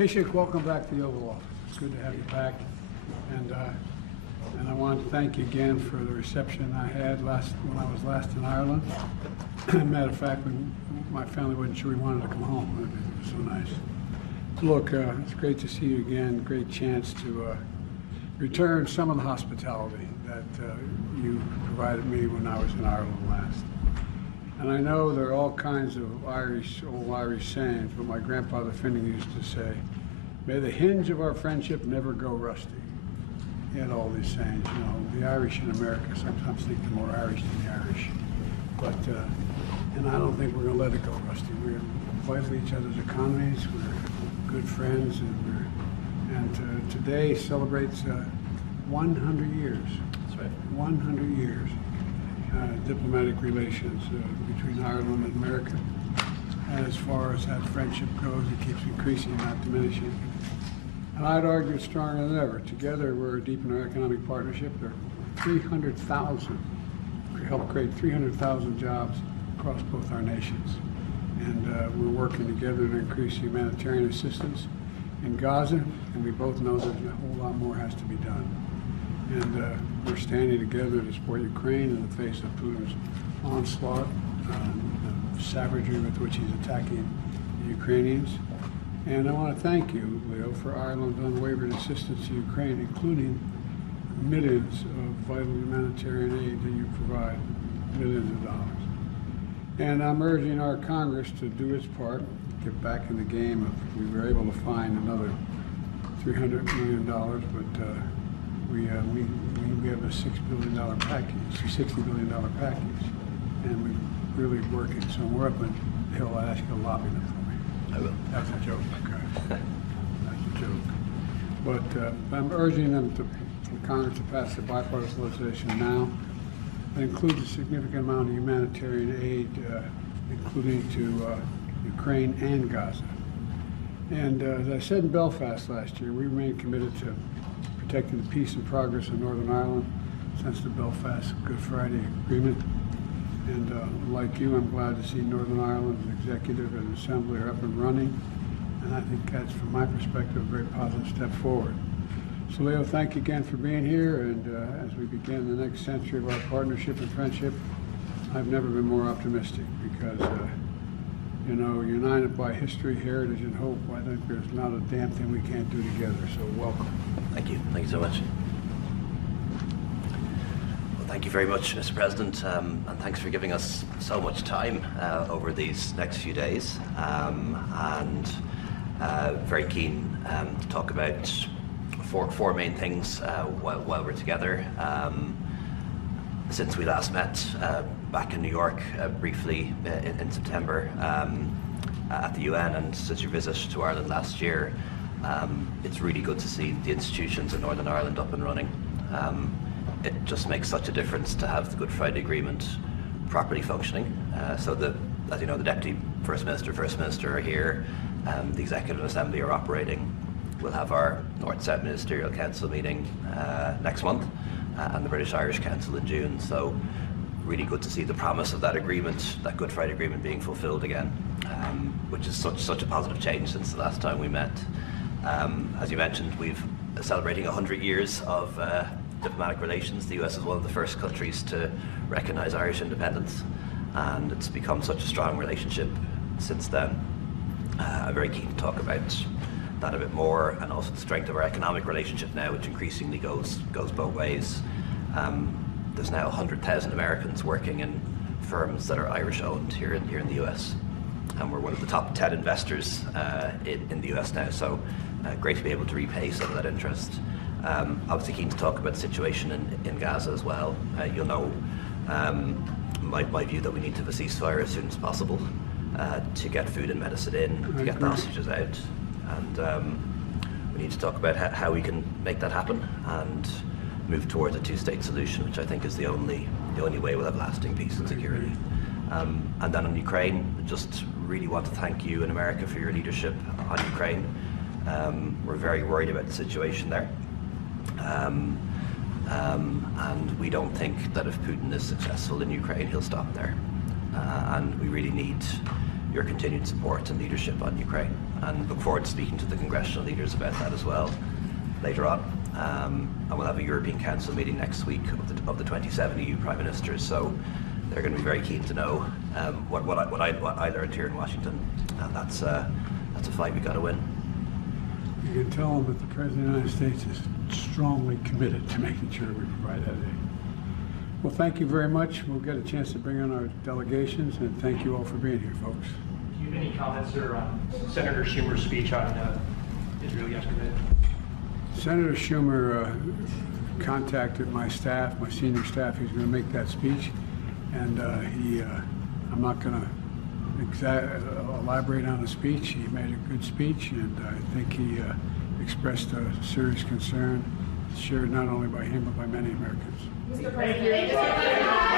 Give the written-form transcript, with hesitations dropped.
Taoiseach, welcome back to the Oval Office. It's good to have you back. And I want to thank you again for the reception I had when I was last in Ireland. Matter of fact, when my family wasn't sure we wanted to come home. It was so nice. So look, it's great to see you again. Great chance to return some of the hospitality that you provided me when I was in Ireland last. And I know there are all kinds of old Irish sayings, but my grandfather Finning used to say, "May the hinge of our friendship never go rusty." He had all these sayings, you know. The Irish in America sometimes think they're more Irish than the Irish. But, and I don't think we're going to let it go rusty. We're vital to each other's economies, we're good friends, and today celebrates 100 years. That's right. 100 years. Diplomatic relations between Ireland and America. And as far as that friendship goes, it keeps increasing, not diminishing. And I'd argue it's stronger than ever. Together, we're deep in our economic partnership. There are 300,000. We helped create 300,000 jobs across both our nations. And we're working together to increase humanitarian assistance in Gaza, and we both know there's a whole lot more has to be done. And we're standing together to support Ukraine in the face of Putin's onslaught, the savagery with which he's attacking the Ukrainians. And I want to thank you, Leo, for Ireland's unwavering assistance to Ukraine, including millions of vital humanitarian aid that you provide, millions of dollars. And I'm urging our Congress to do its part, get back in the game. If we were able to find another $300 million, but we have a $6 billion package, a $60 billion package, and we're really working. So when we're up in the hill, I ask you to lobby them for me. I will. That's a joke, okay? That's a joke. But I'm urging them for Congress to pass the bipartisan legislation now that includes a significant amount of humanitarian aid, including to Ukraine and Gaza. And as I said in Belfast last year, we remain committed to protecting the peace and progress of Northern Ireland since the Belfast Good Friday Agreement. And like you, I'm glad to see Northern Ireland's executive and assembly are up and running. And I think that's, from my perspective, a very positive step forward. So Leo, thank you again for being here. And as we begin the next century of our partnership and friendship, I've never been more optimistic because, you know, united by history, heritage, and hope, I think there's not a damn thing we can't do together. So welcome. Thank you. Thank you so much. Well, thank you very much, Mr. President, and thanks for giving us so much time over these next few days. And very keen to talk about four main things while we're together. Since we last met back in New York briefly in September at the UN, and since your visit to Ireland last year, it's really good to see the institutions in Northern Ireland up and running. It just makes such a difference to have the Good Friday Agreement properly functioning. So as you know, the Deputy First Minister are here, the Executive Assembly are operating. We'll have our North-South Ministerial Council meeting next month, and the British-Irish Council in June. So really good to see the promise of that agreement, that Good Friday Agreement, being fulfilled again, which is such a positive change since the last time we met. As you mentioned, we've celebrating 100 years of diplomatic relations. The US is one of the first countries to recognise Irish independence, and it's become such a strong relationship since then. I'm very keen to talk about that a bit more, and also the strength of our economic relationship now, which increasingly goes both ways. There's now 100,000 Americans working in firms that are Irish owned here in the US, and we're one of the top 10 investors in the US now, so great to be able to repay some of that interest. Obviously keen to talk about the situation in Gaza as well. You'll know my view that we need to have a ceasefire as soon as possible to get food and medicine in, to get the hostages out, and we need to talk about how we can make that happen and move towards a two-state solution, which I think is the only way we'll have lasting peace and security. And then on Ukraine, I just really want to thank you in America for your leadership on Ukraine. We're very worried about the situation there. And we don't think that if Putin is successful in Ukraine, he'll stop there. And we really need your continued support and leadership on Ukraine. and look forward to speaking to the congressional leaders about that as well later on. And we'll have a European Council meeting next week of the 27 EU Prime Ministers, so they're going to be very keen to know what I learned here in Washington, and that's a fight we've got to win. You can tell them that the President of the United States is strongly committed to making sure we provide that aid. Well, thank you very much. We'll get a chance to bring on our delegations, and thank you all for being here, folks. Do you have any comments, sir, on Senator Schumer's speech on Israel yesterday? Senator Schumer contacted my staff, my senior staff. He's going to make that speech, and I'm not going to elaborate on the speech. He made a good speech, and I think he expressed a serious concern, shared not only by him but by many Americans. Mr. President. Mr. President.